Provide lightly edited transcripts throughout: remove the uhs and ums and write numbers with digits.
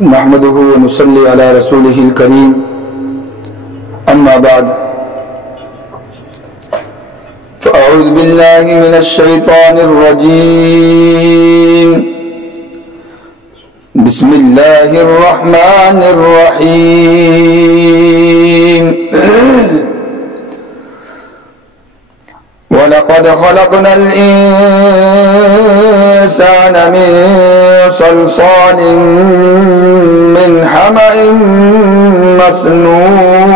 نحمده ونصلي على رسوله الكريم أما بعد فأعوذ بالله من الشيطان الرجيم بسم الله الرحمن الرحيم وَلَقَدْ خَلَقْنَا الْإِنسَانَ مِنْ صَلْصَالٍ مِّنْ حَمَإٍ مَسْنُونٍ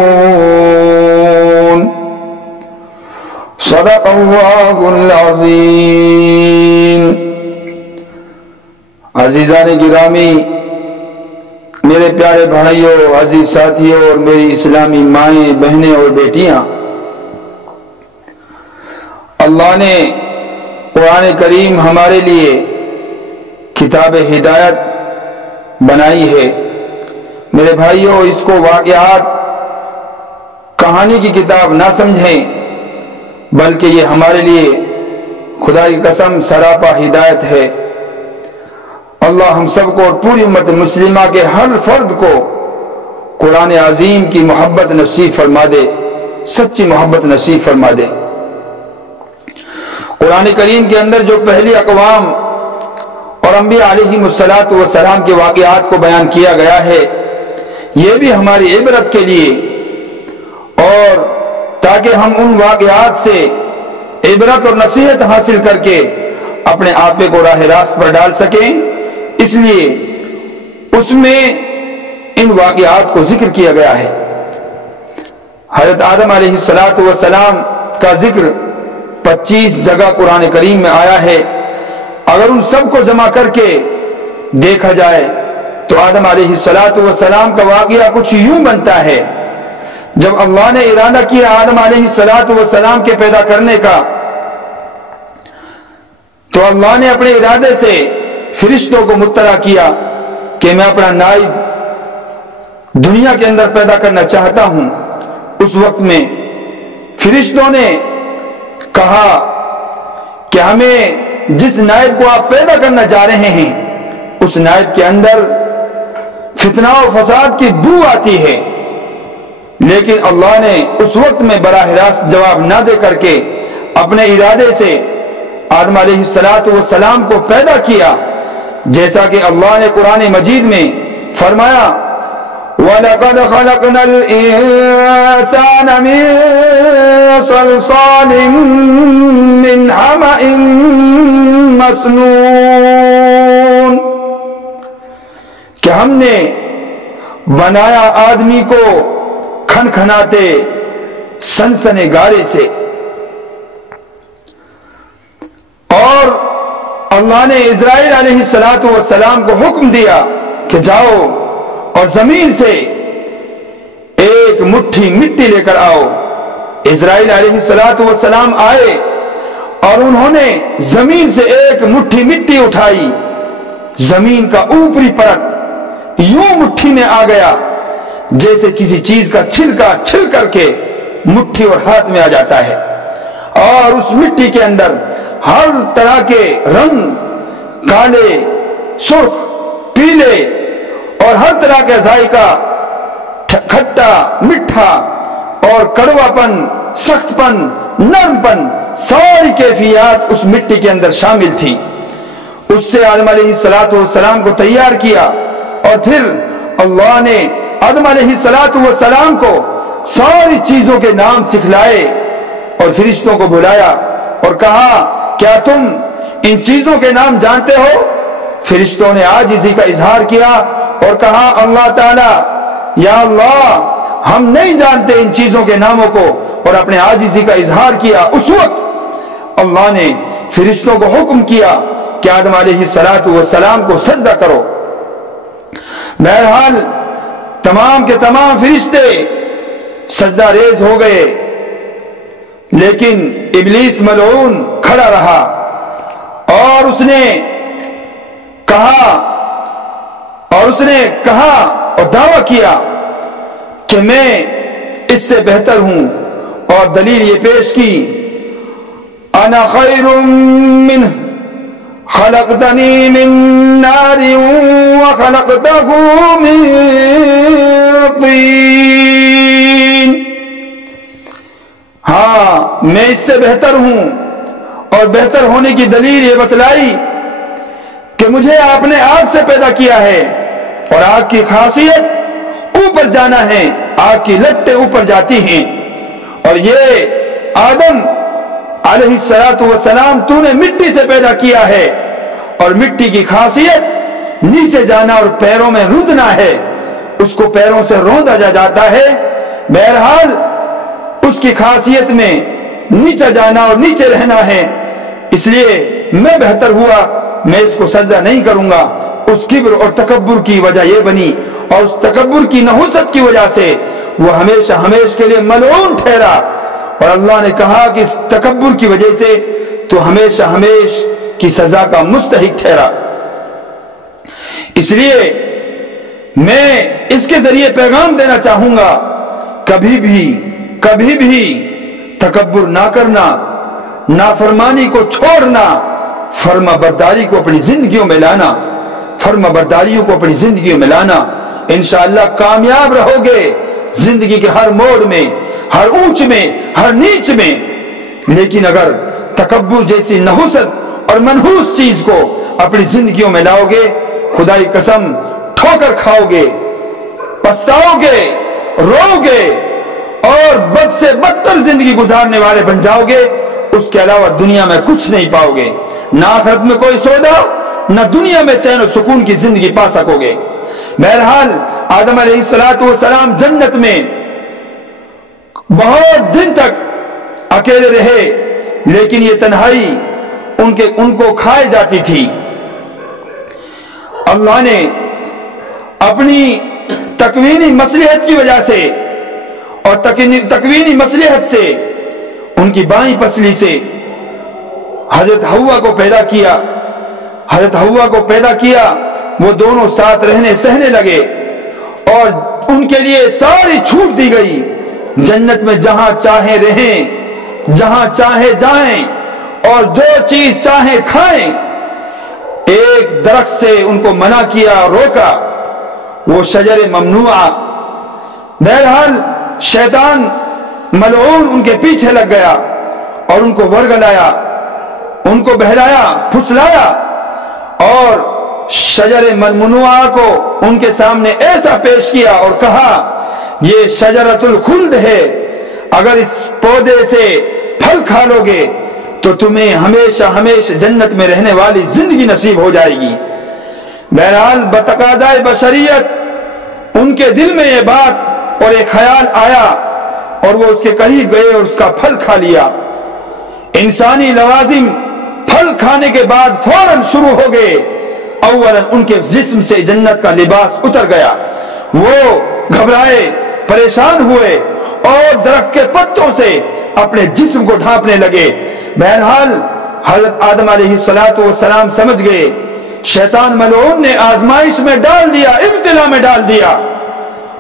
صدق اللہ العظیم۔ عزیزان گرامی، میرے پیارے بھائیوں، عزیز ساتھیوں اور میری اسلامی مائیں، بہنیں اور بیٹیاں، اللہ نے قرآن کریم ہمارے لیے کتاب ہدایت بنائی ہے۔ میرے بھائیوں، اس کو واقعات کہانی کی کتاب نہ سمجھیں، بلکہ یہ ہمارے لیے خدا کی قسم سراپا ہدایت ہے۔ اللہ ہم سب کو اور پوری امت مسلمہ کے ہر فرد کو قرآن عظیم کی محبت نصیب فرما دے، سچی محبت نصیب فرما دے۔ قرآن کریم کے اندر جو پہلی اقوام اور انبیاء علیہم السلام کے واقعات کو بیان کیا گیا ہے، یہ بھی ہماری عبرت کے لیے اور تاکہ ہم ان واقعات سے عبرت اور نصیحت حاصل کر کے اپنے آپے کو راہ راست پر ڈال سکیں، اس لیے اس میں ان واقعات کو ذکر کیا گیا ہے۔ حضرت آدم علیہ السلام کا ذکر 25 جگہ قرآن کریم میں آیا ہے۔ اگر ان سب کو جمع کر کے دیکھا جائے تو آدم علیہ السلام کا واقعہ کچھ یوں بنتا ہے۔ جب اللہ نے ارادہ کیا آدم علیہ السلام کے پیدا کرنے کا، تو اللہ نے اپنے ارادے سے فرشتوں کو مطلع کیا کہ میں اپنا نائب دنیا کے اندر پیدا کرنا چاہتا ہوں۔ اس وقت میں فرشتوں نے کہا کہ ہمیں جس نائب کو آپ پیدا کرنا جا رہے ہیں، اس نائب کے اندر فتنہ و فساد کی بو آتی ہے، لیکن اللہ نے اس وقت میں براہ راست جواب نہ دے کر کے اپنے ارادے سے آدم علیہ السلام کو پیدا کیا، جیسا کہ اللہ نے قرآن مجید میں فرمایا وَلَقَدْ خَلَقْنَا الْإِنسَانَ مِنْ صَلْصَالٍ مِّنْ حَمَإٍ مَسْنُونٍ، کہ ہم نے بنایا آدمی کو کھنکھناتے سنسنے گارے سے۔ اور اللہ نے اسرائیل علیہ السلام کو حکم دیا کہ جاؤ اور زمین سے ایک مٹھی مٹی لے کر آؤ۔ اسرائیل علیہ السلام آئے اور انہوں نے زمین سے ایک مٹھی مٹی اٹھائی۔ زمین کا اوپری پرت یوں مٹھی میں آ گیا جیسے کسی چیز کا چھلکا چھل کر کے مٹھی اور ہاتھ میں آ جاتا ہے، اور اس مٹی کے اندر ہر طرح کے رنگ، کالے، سرخ، پیلے اور ہر طرح کا ذائقہ، کھٹا، میٹھا اور کڑوا پن، سخت پن، نرم پن، ساری کیفیات اس مٹی کے اندر شامل تھی۔ اس سے آدم علیہ السلام کو تیار کیا، اور پھر اللہ نے آدم علیہ السلام کو ساری چیزوں کے نام سکھلائے اور فرشتوں کو بلایا اور کہا کیا تم ان چیزوں کے نام جانتے ہو؟ فرشتوں نے عاجزی کا اظہار کیا اور کہا اللہ تعالی، یا اللہ ہم نہیں جانتے ان چیزوں کے ناموں کو، اور اپنے عاجزی کا اظہار کیا۔ اس وقت اللہ نے فرشتوں کو حکم کیا کہ آدم علیہ السلام کو سجدہ کرو۔ بہرحال تمام کے تمام فرشتے سجدہ ریز ہو گئے، لیکن ابلیس ملعون کھڑا رہا اور اس نے کہا اور دعویٰ کیا کہ میں اس سے بہتر ہوں، اور دلیل یہ پیش کی انا خیر منہ خلقتنی من نار وخلقته من طين. ہاں میں اس سے بہتر ہوں، اور بہتر ہونے کی دلیل یہ بتلائی کہ مجھے آپ نے آگ سے پیدا کیا ہے، اور آگ کی خاصیت اوپر جانا ہے، آگ کی لٹیں اوپر جاتی ہیں. اور یہ آدم علیہ السلام تو نے مٹی سے پیدا کیا ہے، اور مٹی کی خاصیت نیچے جانا اور پیروں میں رودنا ہے، اس کو پیروں سے روندا جاتا ہے. بہرحال اس کی خاصیت میں نیچے جانا اور نیچے رہنا ہے، اس لیے میں بہتر ہوا، میں اس کو سجدہ نہیں کروں گا. اس کبر اور تکبر کی وجہ یہ بنی، اور اس تکبر کی نحوست کی وجہ سے وہ ہمیشہ ہمیش کے لیے ملعون ٹھہرا. اور اللہ نے کہا کہ اس تکبر کی وجہ سے تو ہمیشہ ہمیش کی سزا کا مستحق ٹھہرا. اس لیے میں اس کے ذریعے پیغام دینا چاہوں گا، کبھی بھی تکبر نہ کرنا، نافرمانی کو چھوڑنا، فرما برداری کو اپنی زندگیوں میں لانا، فرما برداریوں کو اپنی زندگیوں میں لانا. انشاءاللہ کامیاب رہو گے زندگی کے ہر موڑ میں، ہر اونچ میں، ہر نیچ میں. لیکن اگر تکبر جیسی نحوست اور منحوس چیز کو اپنی زندگیوں میں لاؤ گے، خدا کی قسم ٹھوکر کھاؤ گے، پچھتاؤ گے، رو گے، اور بد سے بدتر زندگی گزارنے والے بن جاؤ گے. اس کے علاوہ دنیا میں کچھ نہیں پاؤ گے، نہ آخرت میں کوئی سودا، نہ دنیا میں چین و سکون کی زندگی پا سکو گے. بہرحال آدم علیہ السلام جنت میں بہت دن تک اکیلے رہے، لیکن یہ تنہائی ان کو کھائے جاتی تھی. اللہ نے اپنی تکوینی مصلحت کی وجہ سے اور تکوینی مصلحت سے ان کی بائیں پسلی سے حضرت حوا کو پیدا کیا. حضرت حوا کو پیدا کیا، وہ دونوں ساتھ رہنے سہنے لگے، اور ان کے لیے ساری چھوٹ دی گئی، جنت میں جہاں چاہے رہیں، جہاں چاہے جائیں، اور جو چیز چاہے کھائیں. ایک درخت سے ان کو منع کیا، روکا، وہ شجر ممنوعہ. بہرحال شیطان ملعون ان کے پیچھے لگ گیا اور ان کو ورگلایا، ان کو بہلایا، پھسلایا، اور شجر ممنوعہ کو ان کے سامنے ایسا پیش کیا اور کہا یہ شجرۃ الخلد ہے، اگر اس پودے سے پھل کھا لو گے تو تمہیں ہمیشہ ہمیشہ جنت میں رہنے والی زندگی نصیب ہو جائے گی. بہرحال بتقاضائے بشریت ان کے دل میں یہ بات اور ایک خیال آیا، اور وہ اس کے قریب گئے اور اس کا پھل کھا لیا. انسانی لوازم پھل کھانے کے بعد فوراً شروع ہو گئے. اولاً ان کے جسم سے جنت کا لباس اتر گیا، وہ گھبرائے، پریشان ہوئے، اور درخت کے پتوں سے اپنے جسم کو ڈھانپنے لگے. بہرحال حضرت آدم علیہ السلام سمجھ گئے شیطان ملعون نے آزمائش میں ڈال دیا، ابتلا میں ڈال دیا،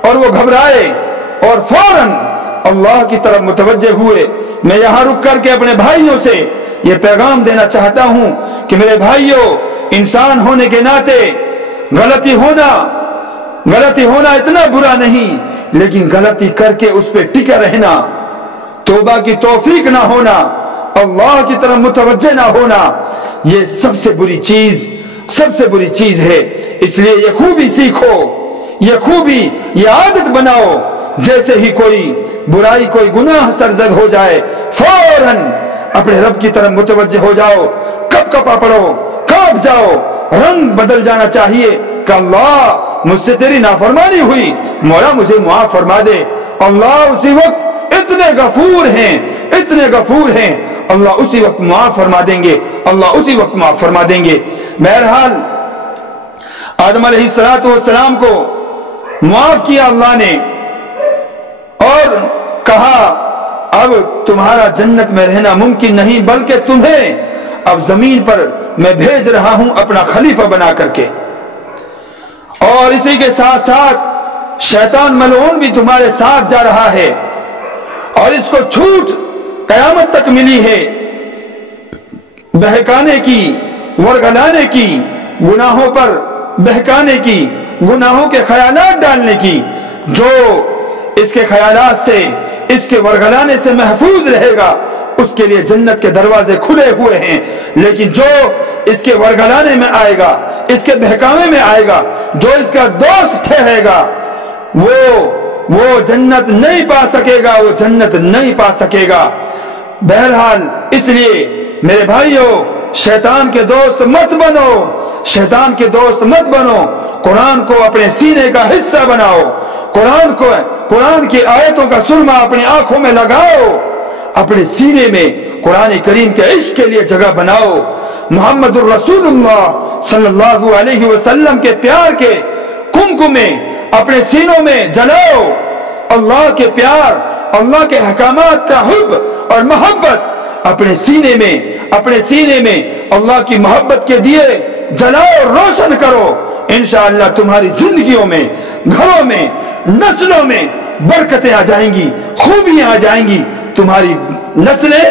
اور وہ گھبرائے اور فوراً اللہ کی طرف متوجہ ہوئے. میں یہاں رک کر کے اپنے بھائیوں سے یہ پیغام دینا چاہتا ہوں کہ میرے بھائیوں، انسان ہونے کے ناطے غلطی ہونا اتنا برا نہیں، لیکن غلطی کر کے اس پہ ٹکا رہنا، توبہ کی توفیق نہ ہونا، اللہ کی طرف متوجہ نہ ہونا، یہ سب سے بری چیز ہے. اس لیے یہ خوبی سیکھو، یہ خوبی، یہ عادت بناؤ، جیسے ہی کوئی برائی، کوئی گناہ سرزد ہو جائے، فوراً اپنے رب کی طرف متوجہ ہو جاؤ، کپا پڑو، کانپ جاؤ، رنگ بدل جانا چاہیے کہ اللہ مجھ سے تیری نافرمانی ہوئی، مولا مجھے معاف فرما دے. اللہ اسی وقت اتنے غفور ہیں، اللہ اسی وقت معاف فرما دیں گے، اللہ اسی وقت معاف فرما دیں گے. بہرحال آدم علیہ السلام کو معاف کیا اللہ نے، اور کہا اب تمہارا جنت میں رہنا ممکن نہیں، بلکہ تمہیں اب زمین پر میں بھیج رہا ہوں اپنا خلیفہ بنا کر کے. اور اسی کے ساتھ ساتھ شیطان ملعون بھی تمہارے ساتھ جا رہا ہے، اور اس کو چھوٹ قیامت تک ملی ہے بہکانے کی، ورگلانے کی، گناہوں پر بہکانے کی، گناہوں کے خیالات ڈالنے کی۔ جو اس کے خیالات سے، اس کے ورگلانے سے محفوظ رہے گا اس کے لیے جنت کے دروازے کھلے ہوئے ہیں، لیکن جو اس کے ورگلانے میں آئے گا، اس کے بہکاوے میں آئے گا، جو اس کا دوست ٹھہرے گا، وہ جنت نہیں پا سکے گا، وہ جنت نہیں پا سکے گا۔ بہرحال اس لیے میرے بھائیوں، شیطان کے دوست مت بنو، شیطان کے دوست مت بنو، قرآن کو اپنے سینے کا حصہ بناؤ، قرآن کی آیتوں کا سرما اپنی آنکھوں میں لگاؤ، اپنے سینے میں قرآن کریم کے عشق کے لیے جگہ بناؤ، محمد الرسول اللہ صلی اللہ علیہ وسلم کے پیار کے کمکمے اپنے سینوں میں جلاؤ، اللہ کے پیار، اللہ کے احکامات کا حب اور محبت اپنے سینے میں اللہ کی محبت کے دیے جلاؤ، روشن کرو۔ انشاءاللہ تمہاری زندگیوں میں، گھروں میں، نسلوں میں برکتیں آ جائیں گی، خوبیاں آ جائیں گی، تمہاری نسلیں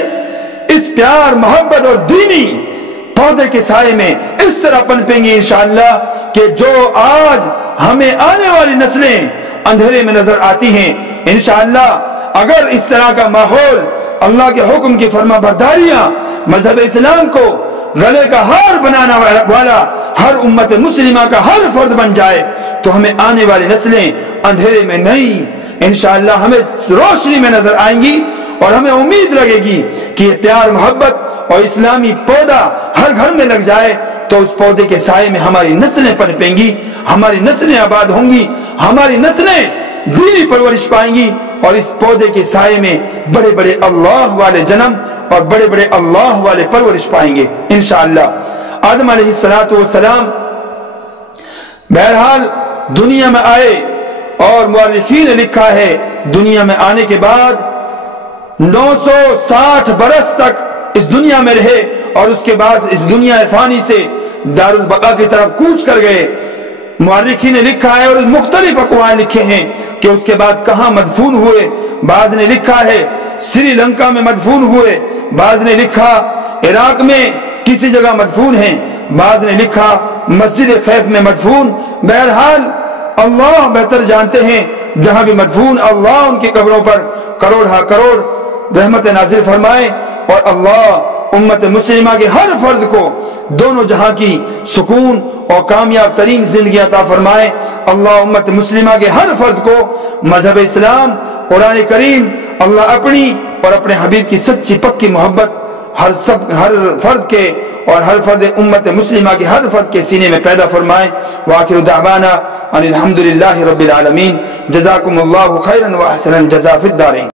اس پیار، محبت اور دینی پودے کے سائے میں اس طرح پنپیں گی انشاءاللہ کہ جو آج ہمیں آنے والی نسلیں اندھیرے میں نظر آتی ہیں، انشاءاللہ اگر اس طرح کا ماحول، اللہ کے حکم کی فرما برداریاں، مذہب اسلام کو گلے کا ہار بنانا والا ہر امت مسلمہ کا ہر فرد بن جائے تو ہمیں آنے والی نسلیں اندھیرے میں نہیں، انشاءاللہ ہمیں روشنی میں نظر آئیں گی، اور ہمیں امید لگے گی کہ یہ پیار، محبت اور اسلامی پودا ہر گھر میں لگ جائے تو اس پودے کے سائے میں ہماری نسلیں پنپیں گی، ہماری نسلیں آباد ہوں گی، ہماری نسلیں دینی پرورش پائیں گی، اور اس پودے کے سائے میں بڑے بڑے اللہ والے جنم اور بڑے بڑے اللہ والے پرورش پائیں گے انشاءاللہ۔ آدم علیہ السلام بہرحال دنیا میں آئے، اور مورخین نے لکھا ہے دنیا میں آنے کے بعد 960 برس تک اس دنیا میں رہے، اور اس کے بعد اس دنیا فانی سے دار البقا کی طرف کوچ کر گئے۔ مورخین نے لکھا ہے اور مختلف اقوال لکھے ہیں کہ اس کے بعد کہاں مدفون ہوئے۔ بعض نے لکھا ہے سری لنکا میں مدفون ہوئے، بعض نے لکھا عراق میں کسی جگہ مدفون ہیں، بعض نے لکھا مسجد خیف میں مدفون۔ بہرحال اللہ بہتر جانتے ہیں، جہاں بھی مدفون اللہ ان کی قبروں پر کروڑ ہا کروڑ رحمت نازل فرمائے، اور اللہ امت مسلمہ کے ہر فرد کو دونوں جہاں کی سکون اور کامیاب ترین زندگی عطا فرمائے۔ اللہ امت مسلمہ کے ہر فرد کو مذہب اسلام، قرآن کریم، اللہ اپنی اور اپنے حبیب کی سچی پکی محبت ہر فرد کے اور ہر فرد امت مسلمہ کے ہر فرد کے سینے میں پیدا فرمائے۔ وآخر دعوانا ان الحمدللہ رب العالمین۔ جزاکم اللہ خیرا و احسن الجزاء فی الدارین۔